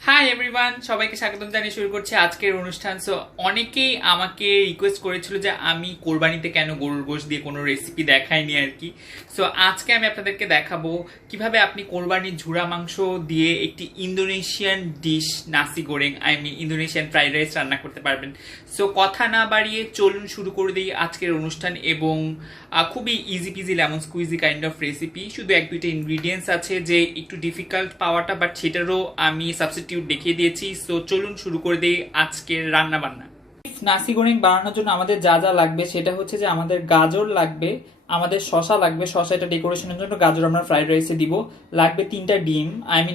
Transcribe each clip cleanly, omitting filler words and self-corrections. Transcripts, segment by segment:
Hi everyone, সবাইকে স্বাগতম জানিয়ে শুরু করছি আজকের অনুষ্ঠান। সো অনেকেই আমাকে রিকোয়েস্ট করেছিল যে আমি কোরবানিতে কেন গরুর গোশত দিয়ে কোনো রেসিপি দেখাইনি আর কি। সো আজকে আমি আপনাদেরকে দেখাবো কিভাবে আপনি কোরবানির ঝুরা মাংস দিয়ে একটি ইন্দোনেশিয়ান ডিশ নাসি গোরেং ইন্দোনেশিয়ান ফ্রাইড রাইস রান্না করতে পারবেন। সো কথা না বাড়িয়ে চলুন শুরু করে দিই আজকের অনুষ্ঠান। এবং খুবই easy PG lemon squeegee kind of recipe. শুধু এক দুইটা ইনগ্রিডিয়েন্টস আছে যে একটু ডিফিকাল্ট পাওয়াটা, বাট সেটারও আমি সাবস্টিটিউট দেখিয়ে দিয়েছি। সো চলুন শুরু করে দিই আজকের রান্না বান্না। নাসি গোরেং বানানোর জন্য আমাদের যা যা লাগবে সেটা হচ্ছে যে আমাদের গাজর লাগবে, আমাদের শশা লাগবে, শশা এটা ডেকোরেশনের জন্য, গাজর আমরা ফ্রাইড রাইসে দিব। লাগবে 3টা ডিম,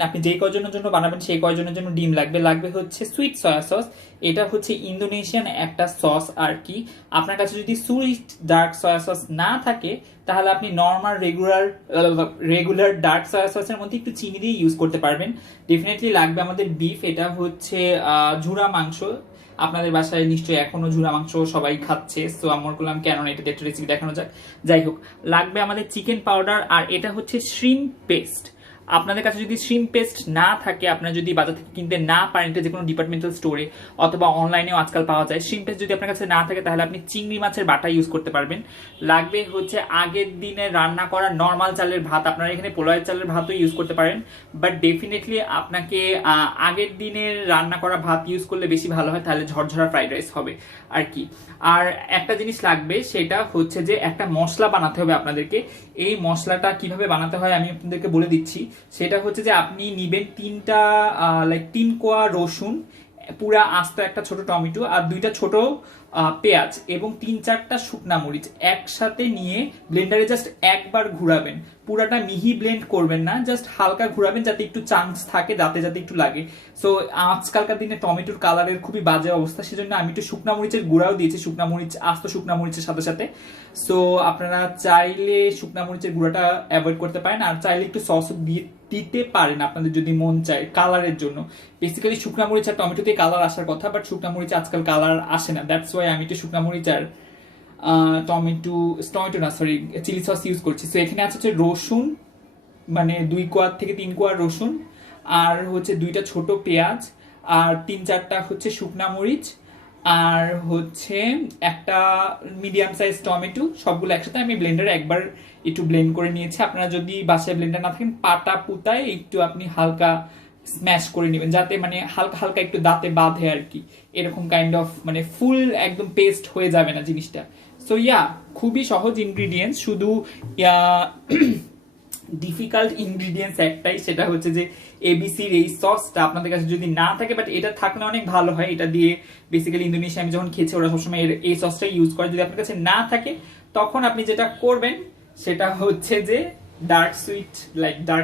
আপনি যেই কয়জনের জন্য বানাবেন সেই কয়জনের জন্য ডিম লাগবে। লাগবে হচ্ছে সুইট সয়া সস, এটা হচ্ছে ইন্দোনেশিয়ান একটা সস আর কি। আপনার কাছে যদি সুইট ডার্ক সয়া সস না থাকে তাহলে আপনি নর্মাল রেগুলার ডার্ক সয়া সসের মধ্যে একটু চিনি দিয়ে ইউজ করতে পারবেন। ডেফিনেটলি লাগবে আমাদের বিফ, এটা হচ্ছে ঝুরা মাংস। আপনাদের বাসায় নিশ্চয়ই এখনো ঝুরা মাংস সবাই খাচ্ছে, সো আমার করলাম কেন না এটাতে একটা রেসিপি দেখানো যাক। যাই হোক, লাগবে আমাদের চিকেন পাউডার, আর এটা হচ্ছে শ্রিম্প পেস্ট। আপনাদের কাছে যদি শ্রিম্প পেস্ট না থাকে, আপনারা যদি বাজার থেকে কিনতে না পারেন, এটা যে কোনো ডিপার্টমেন্টাল স্টোরে অথবা অনলাইনেও আজকাল পাওয়া যায়। শ্রিম্প পেস্ট যদি আপনার কাছে না থাকে তাহলে আপনি চিংড়ি মাছের বাটা ইউজ করতে পারবেন। লাগবে হচ্ছে আগের দিনে রান্না করা নর্মাল চালের ভাত, আপনারা এখানে পোলাওয়ের চালের ভাতও ইউজ করতে পারেন, বাট ডেফিনেটলি আপনাকে আগের দিনের রান্না করা ভাত ইউজ করলে বেশি ভালো হয়, তাহলে ঝরঝরা ফ্রাইড রাইস হবে আর কি। আর একটা জিনিস লাগবে, সেটা হচ্ছে যে একটা মশলা বানাতে হবে আপনাদেরকে। এই মশলাটা কিভাবে বানাতে হয় আমি আপনাদেরকে বলে দিচ্ছি। সেটা হচ্ছে যে আপনি নিবেন 3 কোয়া রসুন, পুরা আস্ত একটা ছোট টমেটো, আর 2টা ছোট পেঁয়াজ এবং 3-4টা শুকনা মরিচ একসাথে নিয়ে ব্লেন্ডারে জাস্ট একবার ঘুরাবেন। পুরাটা মিহি ব্লেন্ড করবেন না, জাস্ট হালকা ঘুরাবেন যাতে একটু চান্স থাকে, যাতে একটু লাগে। সো আজকালকার দিনে টমেটোর কালারের খুবই বাজে অবস্থা, সেজন্য আমি একটু শুকনা মরিচের গুঁড়াও দিয়েছি, আস্ত শুকনা মরিচের সাথে সাথে। সো আপনারা চাইলে শুকনা মরিচের গুঁড়াটা অ্যাভয়েড করতে পারেন, আর চাইলে একটু সস দিতে পারেন আপনাদের যদি মন চায় কালারের জন্য। বেসিক্যালি শুকনা মরিচ আর টমেটোতে কালার আসার কথা, বাট শুকনা মরিচ আজকাল কালার আসে না, দ্যাটস ওয়াই আমি একটু শুকনা মরিচ আর টমেটো না সরি চিলি সস ইউজ করছি। সো এখানে আছে রসুন, 2 কোয়া থেকে 3 কোয়া রসুন, আর হচ্ছে 2টা ছোট পেঁয়াজ, আর 3-4টা হচ্ছে শুকনা মরিচ, আর হচ্ছে একটা মিডিয়াম সাইজ টমেটো। সবগুলো একসাথে আমি ব্লেন্ডারে একবার একটু ব্লেন্ড করে নিয়েছি। আপনারা যদি বাসায় ব্লেন্ডার না থাকেন, পাটা পুতায় একটু আপনি হালকা স্ম্যাশ করে নেবেন, যাতে হালকা হালকা একটু দাঁতে বাঁধে আর কি। এরকম কাইন্ড অফ ফুল একদম পেস্ট হয়ে যাবে না জিনিসটা। সো খুবই সহজ ইনগ্রিডিয়েন্টস, শুধু ডিফিকাল্ট ইনগ্রিডিয়েন্টস একটাই, সেটা হচ্ছে যে এবিসির এই সসটা আপনাদের কাছে যদি না থাকে, বাট এটা থাকলে অনেক ভালো হয়। এটা দিয়ে বেসিক্যালি ইন্দোনেশিয়া আমি যখন খেয়েছি ওরা সবসময় এই সসটাই ইউজ করে। যদি আপনার কাছে না থাকে তখন আপনি যেটা করবেন সেটা হচ্ছে যে ডার্ক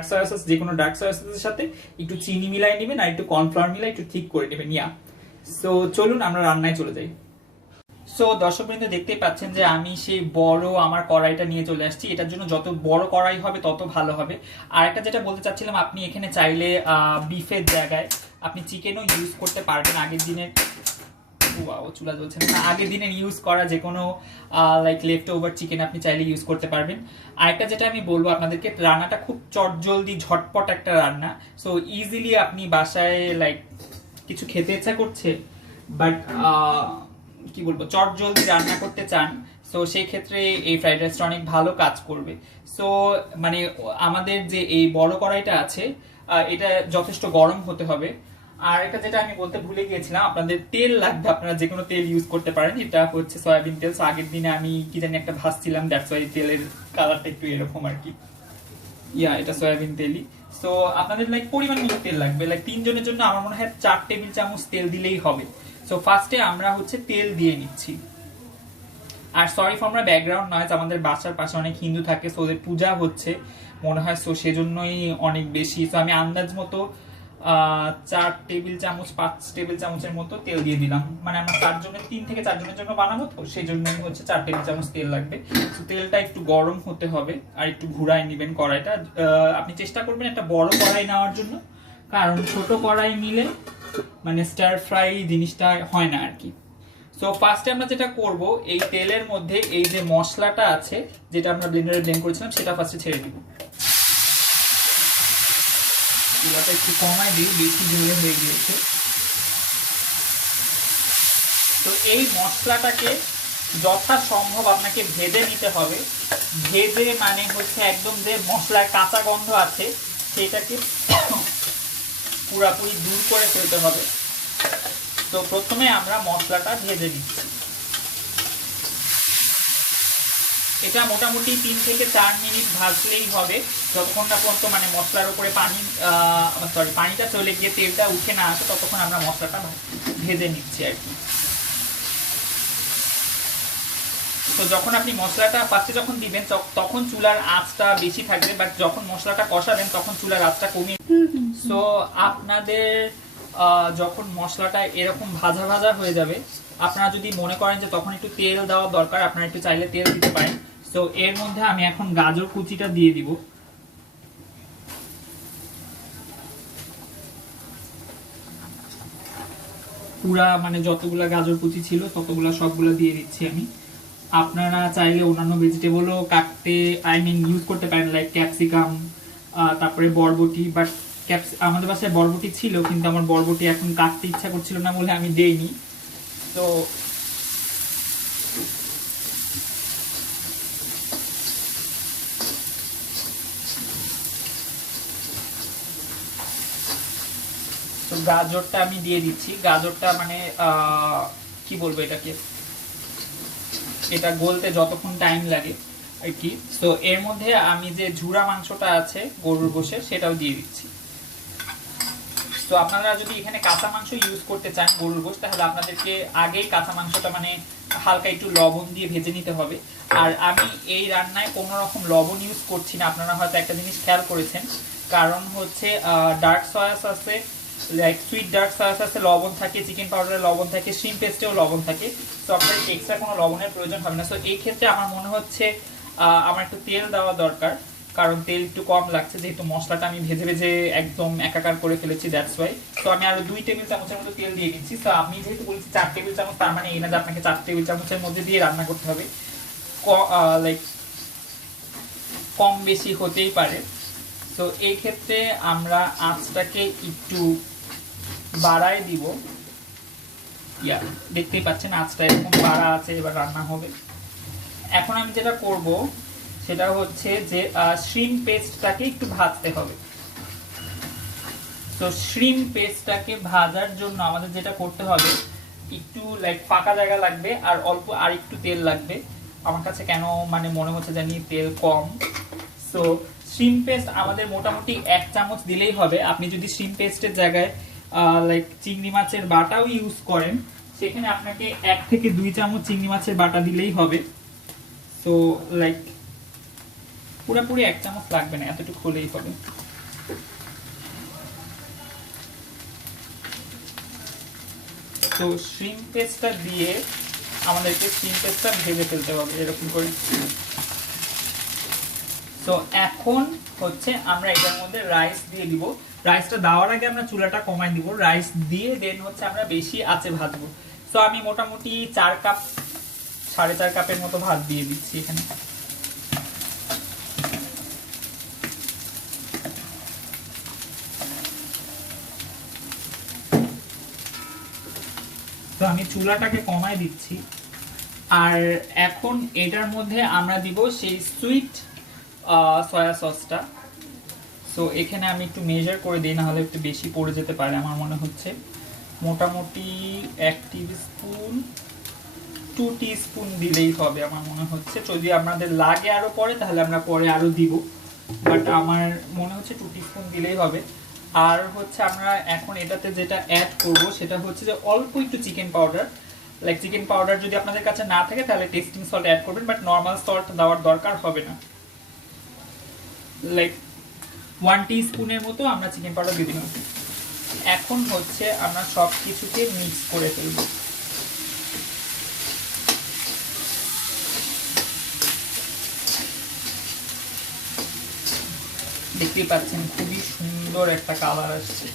সয়া সস, যে কোনো ডার্ক সয়া সসের সাথে একটু চিনি মিলাই নেবেন, আর একটু কর্নফ্লাওয়ার মিলাই একটু ঠিক করে নেবেন। সো চলুন আমরা রান্নায় চলে যাই। সো দর্শকবৃন্দ, দেখতেই পাচ্ছেন যে আমি সেই বড় আমার কড়াইটা নিয়ে চলে আসছি। এটার জন্য যত বড় কড়াই হবে তত ভালো হবে। আর একটা যেটা বলতে চাচ্ছিলাম, আপনি এখানে চাইলে বিফের জায়গায় আপনি চিকেনও ইউজ করতে পারবেন। আগের দিনের চুলা জ্বলছে না, আগের দিনের ইউজ করা যে কোনো লেফট ওভার চিকেন আপনি চাইলে ইউজ করতে পারবেন। আরেকটা যেটা আমি বলবো আপনাদেরকে, রান্নাটা খুব চটজলদি ঝটপট একটা রান্না। সো ইজিলি আপনি বাসায় কিছু খেতে ইচ্ছা করছে, বাট কি বলবো, চট জলদি রান্না করতে চান, সো সেই ক্ষেত্রে এই ফ্রাইড রাইসটা অনেক ভালো কাজ করবে। সো আমাদের যে এই বড় কড়াইটা আছে, এটা যথেষ্ট গরম হতে হবে। আর এটা যেটা আমি বলতে ভুলে গিয়েছিলাম, আপনাদের তেল লাগবে, আপনারা যে কোনো তেল ইউজ করতে পারেন। এটা হচ্ছে সয়াবিন তেল। আগের দিনে আমি কি জানি একটা ভাজছিলাম, দ্যাটস ওয়াই তেলের কালারটা একটু এরকম আর কি। এটা সয়াবিন তেলই। সো আপনাদের পরিমাণ মতো তেল লাগবে। 3 জনের জন্য আমার মনে হয় 4 টেবিল চামচ তেল দিলেই হবে। সো ফার্স্টে আমরা হচ্ছে তেল দিয়ে নিচ্ছি। আর সরি ফর আমার ব্যাকগ্রাউন্ড নয়েজ, আমাদের বাসার পাশে অনেক হিন্দু থাকে, সো ওদের পূজা হচ্ছে মনে হয়, সো সেজন্যই অনেক বেশি। সো আমি আন্দাজ মতো 4 টেবিল চামচ 5 টেবিল চামচের মতো তেল দিয়ে দিলাম। আমরা 3 থেকে 4 জনের জন্য বানাবো, তো সেই জন্যই হচ্ছে 4 টেবিল চামচ তেল লাগবে। তো তেলটা একটু গরম হতে হবে, আর একটু ঘুরাই নেবেন কড়াইটা। আপনি চেষ্টা করবেন একটা বড় কড়াই নেওয়ার জন্য, কারণ ছোট কড়াই নিলে স্টার ফ্রাই জিনিসটা হয় না আর কি। সো ফার্স্টে আমরা যেটা করব, এই তেলের মধ্যে এই যে মশলাটা আছে যেটা আমরা ব্লেন্ডারে ব্লেন্ড করেছিলাম সেটা ফার্স্টে ছেড়ে দিব। চুলাটা একটু কমায় দিই, বেশি জোরে হয়ে গিয়েছে। তো এই মশলাটাকে যথাসম্ভব আপনাকে ভেজে নিতে হবে। ভেজে মানে হচ্ছে একদম যে মশলার কাঁচা গন্ধ আছে সেটাকে পুরোপুরি দূর করে ফেলতে হবে। তো প্রথমে আমরা মশলাটা ভেজে নিচ্ছি। এটা মোটামুটি 3 থেকে 4 মিনিট ভাজলেই হবে, যতক্ষণ না পর্যন্ত মানে মশলার উপরে পানিটা চলে গিয়ে তেলটা উঠে না আসে, ততক্ষণ আমরা মশলাটা ভেজে নিচ্ছি আর কি। তো যখন আপনি মশলাটা ফার্স্টে যখন দিবেন তখন চুলার আঁচটা বেশি থাকবে, বাট যখন মশলাটা কষাবেন তখন চুলার আঁচটা কমিয়ে। সো আপনাদের যখন মশলাটা এরকম ভাজা ভাজা হয়ে যাবে, আপনারা যদি মনে করেন যে তখন একটু তেল দেওয়া দরকার, আপনারা একটু চাইলে তেল দিতে পারেন। তো এর মধ্যে আমি এখন গাজর কুচিটা দিয়ে দিব। পুরা মানে যতগুলা গাজর কুচি ছিল ততগুলা সবগুলা দিয়ে দিচ্ছি আমি। আপনারা চাইলে অন্যান্য ভেজিটেবলও কাটতে ইউজ করতে পারেন, লাইক ক্যাপসিকাম, তারপরে বরবটি। বাট আমাদের বাসায় বরবটি ছিল, কিন্তু আমার বরবটি এখন কাটতে ইচ্ছা করছিল না বলে আমি দেইনি। তো গাজরটা আমি দিয়ে দিচ্ছি। গাজরটা মানে কি বলবো এটাকে, এটা গলতে যতক্ষণ টাইম লাগে আর কি। তো এর মধ্যে আমি যে ঝুরা মাংসটা আছে গরুর গোশের সেটাও দিয়ে দিচ্ছি। তো আপনারা যদি এখানে কাঁচা মাংস ইউজ করতে চান গরুর গোশ, তাহলে আপনাদেরকে আগেই কাঁচা মাংসটা মানে হালকা একটু লবণ দিয়ে ভেজে নিতে হবে। আর আমি এই রান্নায় কোনো রকম লবণ ইউজ করছি না। আপনারা হয়তো একটা জিনিস খেয়াল করেছেন, কারণ হচ্ছে ডার্ক সয়া সসে, লাইক সুইট ডার্ক সয়া সসে লবণ থাকে, চিকেন পাউডারে লবণ থাকে, শ্রিম্প পেস্টেও লবণ থাকে। তো আপনার এক্সট্রা কোনো লবণের প্রয়োজন হবে না। তো এই ক্ষেত্রে আমার মনে হচ্ছে আমার একটু তেল দেওয়া দরকার, কারণ তেল একটু কম লাগছে, যেহেতু মশলাটা আমি ভেজে ভেজে একদম একাকার করে ফেলেছি, দ্যাটস ওয়াই। তো আমি আরো 2 টেবিল চামচের মতো তেল দিয়ে দিচ্ছি। তো আমি যেহেতু বলেছি 4 টেবিল চামচ, তার মানে এই না যে আপনাকে 4 টেবিল চামচের মধ্যে দিয়ে রান্না করতে হবে, লাইক কম বেশি হতেই পারে। তো এই ক্ষেত্রে আমরা আঁচটাকে একটু বাড়ায় দিব। দেখতেই পাচ্ছেন আঁচটা এরকম বাড়া আছে, এবার রান্না হবে। এখন আমি যেটা করব সেটা হচ্ছে যে শ্রিম্প পেস্টটাকে একটু ভাজতে হবে। তো শ্রিম্প পেস্টটাকে ভাজার জন্য আমাদের যেটা করতে হবে, একটু লাইক ফাঁকা জায়গা লাগবে আর অল্প আর একটু তেল লাগবে। আমার কাছে কেন মানে মনে হচ্ছে জানি তেল কম। সো শ্রিম্প পেস্ট আমাদের মোটামুটি 1 চামচ দিলেই হবে। আপনি যদি শ্রিম্প পেস্টের জায়গায় লাইক চিংড়ি মাছের বাটাও ইউজ করেন, সেখানে আপনাকে 1 থেকে 2 চামচ চিংড়ি মাছের বাটা দিলেই হবে। সো লাইক পুরোপুরি 1 চামচ লাগবে না, এতটুকু হলেই হবে। তো শ্রিম্প পেস্টটা দিয়ে আমাদেরকে শ্রিম্প পেস্টটা ভেজে ফেলতে হবে এরকম করে। তো এখন হচ্ছে আমরা এটার মধ্যে রাইস দিয়ে দিব। রাইসটা দেওয়ার আগে আমরা চুলাটা কমাই দিব, রাইস দিয়ে দেন হচ্ছে আমরা বেশি আঁচে ভাজবো। তো আমি মোটামুটি 4 কাপ 4.5 কাপের মতো ভাত দিয়ে দিচ্ছি এখানে। তো আমি চুলাটাকে কমাই দিচ্ছি। আর এখন এটার মধ্যে আমরা দিব সেই সুইট সয়া সসটা। সো এখানে আমি একটু মেজার করে দিই, না হলে একটু বেশি পড়ে যেতে পারে। আমার মনে হচ্ছে মোটামুটি 1 টিস্পুন 2 টিস্পুন দিলেই হবে আমার মনে হচ্ছে। যদি আপনাদের লাগে আরো পরে তাহলে আমরা পরে আরো দিব, বাট আমার মনে হচ্ছে 2 টিস্পুন দিলেই হবে। আর হচ্ছে আমরা এখন এটাতে যেটা অ্যাড করব সেটা হচ্ছে যে অল্প একটু chicken powder. Like chicken powder যদি আপনাদের কাছে না থাকে তাহলে টেস্টিং সল্ট অ্যাড করবেন, বাট নর্মাল সল্ট দেওয়ার দরকার হবে না। লাইক 1 টিস্পুনের মতো আমরা চিকেন পাউডার দিয়ে দিলাম। এখন হচ্ছে আমরা সব কিছুকে মিক্স করে ফেলব। দেখতেই পাচ্ছেন খুবই সুন্দর একটা কালার আসছে।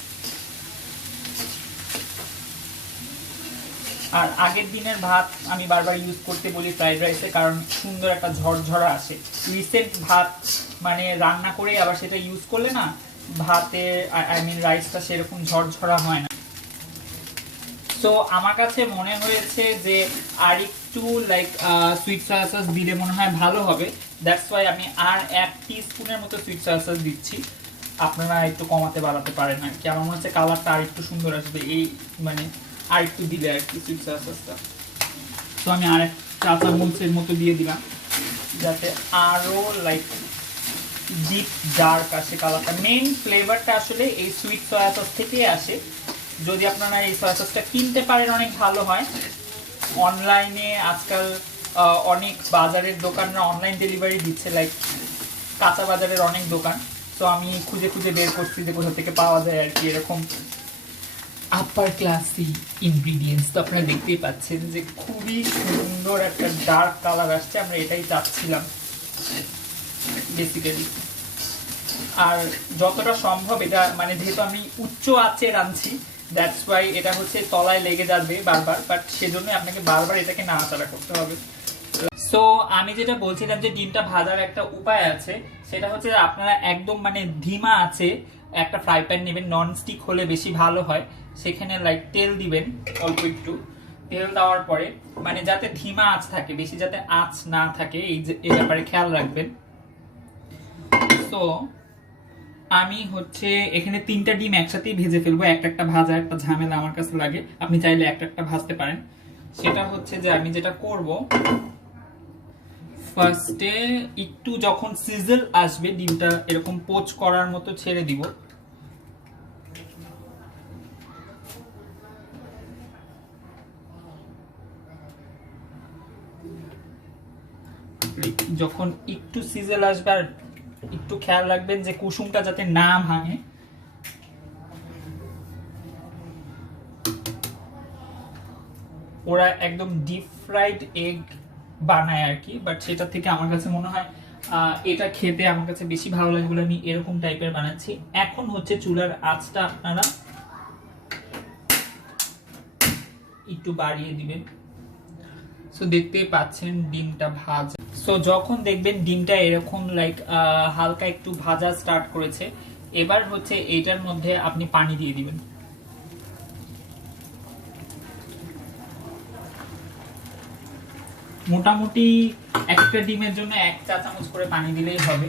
আর আগের দিনের ভাত আমি বারবার ইউজ করতে বলি ফ্রাইড রাইসে, কারণ সুন্দর একটা ঝরঝরা আসে। রিসেন্ট ভাত মানে রান্না করে আবার সেটা ইউজ করলে না ভাতে আই মিন রাইসটা সেরকম ঝরঝরা হয় না। সো আমার কাছে মনে হয়েছে যে আর একটু লাইক সুইট সয়া সস দিলে মনে হয় ভালো হবে। দ্যাটস ওয়াই আমি আর 1 টিস্পুনের মতো সুইট সয়া সস দিচ্ছি। আপনারা একটু কমাতে বাড়াতে পারেন আর কি। আমার মনে হচ্ছে কালারটা আর একটু সুন্দর আসবে এই মানে আর একটু দিলে আর কি সুইট সয়া সসটা। তো আমি আর 1 চা চামচের মতো দিয়ে দিলাম যাতে আরো লাইক ডিপ ডার্ক আসে কালারটা। মেইন ফ্লেভারটা আসলে এই সুইট সয়া সস থেকেই আসে। যদি আপনারা এই সয়া সসটা কিনতে পারেন অনেক ভালো হয়। অনলাইনে আজকাল অনেক বাজারের দোকানরা অনলাইন ডেলিভারি দিচ্ছে, লাইক কাঁচা বাজারের অনেক দোকান। তো আমি খুঁজে খুঁজে বের করছি যে কোথা থেকে পাওয়া যায় আর কি এরকম আপার ক্লাসি ইনগ্রিডিয়েন্টস। তো আপনারা দেখতেই পাচ্ছেন যে খুবই সুন্দর একটা ডার্ক কালার আসছে। আমরা এটাই চাচ্ছিলাম বেসিক্যালি। আর যতটা সম্ভব এটা মানে যেহেতু আমি উচ্চ আঁচে রাঁধছি, দ্যাটস ওয়াই এটা হচ্ছে তলায় লেগে যাবে বারবার, বাট সেজন্য আপনাকে বারবার এটাকে নাড়াচাড়া করতে হবে। সো আমি যেটা বলছিলাম যে ডিমটা ভাজার একটা উপায় আছে, সেটা হচ্ছে আপনারা একদম মানে ধিমা আছে একটা ফ্রাই প্যান নেবেন, নন স্টিক হলে বেশি ভালো হয়। সেখানে লাইক তেল দিবেন অল্প একটু। তেল দেওয়ার পরে মানে যাতে ধিমা আঁচ থাকে, বেশি যাতে আঁচ না থাকে এই ব্যাপারে খেয়াল রাখবেন। তো আমি হচ্ছে এখানে 3টা ডিম একসাথেই ভেজে ফেলবো। একটা ভাজা একটা ঝামেলা আমার কাছে লাগে, আপনি চাইলে একটা ভাজতে পারেন। সেটা হচ্ছে যে আমি যেটা করব, ফার্স্টে একটু যখন সিজল আসবে ডিমটা এরকম পোচ করার মতো ছেড়ে দিব। যখন একটু সিজল আসবে আর একটু খেয়াল রাখবেন যে কুসুমটা যাতে না ভাঙে। ওরা একদম ডিপ ফ্রাইড এগ বানায় আর কি, বাট সেটা থেকে আমার কাছে মনে হয় এটা খেতে আমার কাছে বেশি ভালো লাগে বলে আমি এরকম টাইপের বানাচ্ছি। এখন হচ্ছে চুলার আঁচটা আপনারা একটু বাড়িয়ে দিবেন। সো দেখতেই পাচ্ছেন ডিমটা ভাজা। সো যখন দেখবেন ডিমটা এরকম লাইক হালকা একটু ভাজা স্টার্ট করেছে, এবার হচ্ছে এইটার মধ্যে আপনি পানি দিয়ে দিবেন। মোটামুটি একটা ডিমের জন্য 1 চা চামচ করে পানি দিলেই হবে।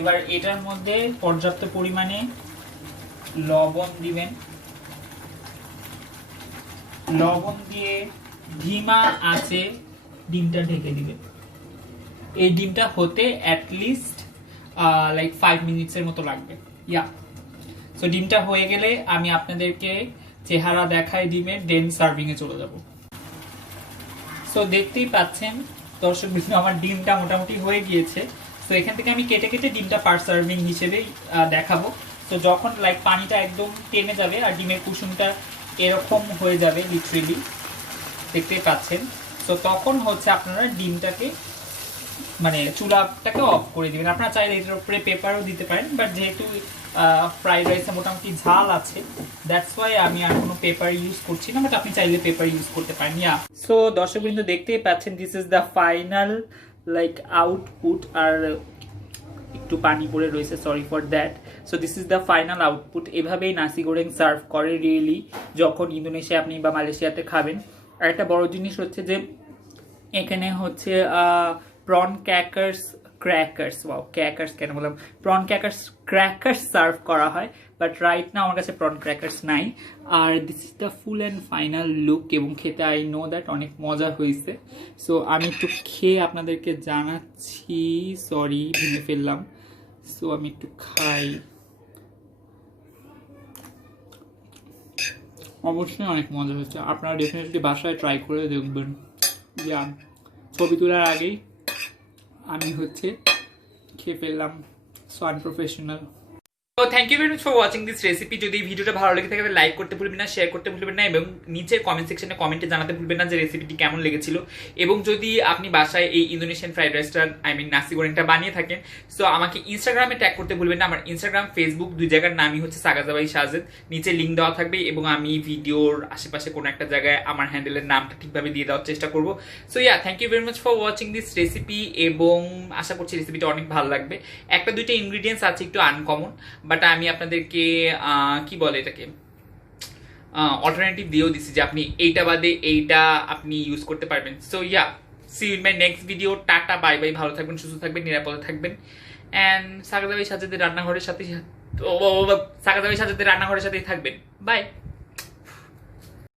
এবার এটার মধ্যে পর্যাপ্ত পরিমাণে লবণ দিবেন। লবণ দিয়ে ধিমা আঁচে ডিমটা ঢেকে দিবেন। এই ডিমটা হতে অ্যাটলিস্ট লাইক 5 মিনিটসের মতো লাগবে। সো ডিমটা হয়ে গেলে আমি আপনাদেরকে চেহারা দেখাই ডিমের, দেন সার্ভিং এ চলে যাব। সো দেখতেই পাচ্ছেন দর্শক বিন্দু আমার ডিমটা মোটামুটি হয়ে গিয়েছে। সো এখান থেকে আমি কেটে কেটে ডিমটা পার সার্ভিং হিসেবেই দেখাবো। তো যখন লাইক পানিটা একদম টেনে যাবে আর ডিমের কুসুমটা এরকম হয়ে যাবে লিটারেলি, দেখতেই পাচ্ছেন। তো তখন হচ্ছে আপনারা ডিমটাকে মানে চুলাটাকে অফ করে দিবেন। আপনারা চাইলে এটার উপরে পেপারও দিতে পারেন, বাট যেহেতু ফ্রাইড রাইসে মোটামুটি ঝাল আছে, দ্যাটস ওয়াই আমি আর কোনো পেপার ইউজ করছি না, বাট আপনি চাইলে পেপার ইউজ করতে পারেন। সো দর্শকবৃন্দ দেখতেই পাচ্ছেন this is the final like output. আর একটু পানি পড়ে রয়েছে, sorry for that. So this is the final output. এভাবেই নাসি গোরেং সার্ভ করে রিয়েলি যখন ইন্দোনেশিয়া আপনি বা মালয়েশিয়াতে খাবেন। আর একটা বড় জিনিস হচ্ছে যে এখানে হচ্ছে প্রন ক্র্যাকার্স কেন বললাম, প্রন ক্র্যাকার্স সার্ভ করা হয়, বাট রাইট না আমার কাছে প্রন ক্র্যাকার্স নাই। আর this is the full and final look, এবং খেতে আই নো দ্যাট অনেক মজা হয়েছে। সো আমি একটু খেয়ে আপনাদেরকে জানাচ্ছি। সরি ভেঙে ফেললাম। সো আমি একটু খাই। অবশ্যই অনেক মজা হয়েছে, আপনারা ডেফিনেটলি বাসায় ট্রাই করে দেখবেন। ছবি তোলার আগেই আমি হচ্ছে খেয়ে ফেললাম। So unprofessional. তো thank you very much for watching this recipe. যদি ভিডিওটা ভালো লেগে থাকে লাইক করতে ভুলবেন না, শেয়ার করতে ভুলবেন না, এবং নিচে কমেন্ট সেকশনে কমেন্টে জানাতে ভুলবেন না যে রেসিপিটি কেমন লেগেছিল। এবং যদি আপনি বাসায় এই ইন্দোনেশিয়ান ফ্রাইড রাইসটা আই মিন নাসি গোরেংটা বানিয়ে থাকেন, সো আমাকে ইনস্টাগ্রামে ট্যাগ করতে ভুলবেন না। আমার ইনস্টাগ্রাম ফেসবুক দুই জায়গার নামই হচ্ছে সাগাজাবাই সাজেদ। নিচে লিঙ্ক দেওয়া থাকবে, এবং আমি ভিডিওর আশেপাশে কোনো একটা জায়গায় আমার হ্যান্ডেলের নামটা ঠিকভাবে দিয়ে দেওয়ার চেষ্টা করবো। So thank you very much for watching this recipe, এবং আশা করছি রেসিপিটা অনেক ভালো লাগবে। একটা দুইটা ইনগ্রিডিয়েন্টস আছে একটু আনকমন, বাট আমি আপনাদেরকে কি বলে এটাকে অল্টারনেটিভ দিয়েও দিছি যে আপনি এইটা বাদে এইটা আপনি ইউজ করতে পারবেন। So yeah, see in my next video. টাটা, বাই বাই, ভালো থাকবেন, সুস্থ থাকবেন, নিরাপদে থাকবেন। অ্যান্ড সাকাদাবি সাজাদের রান্নাঘরের সাথেই থাকবেন। বাই।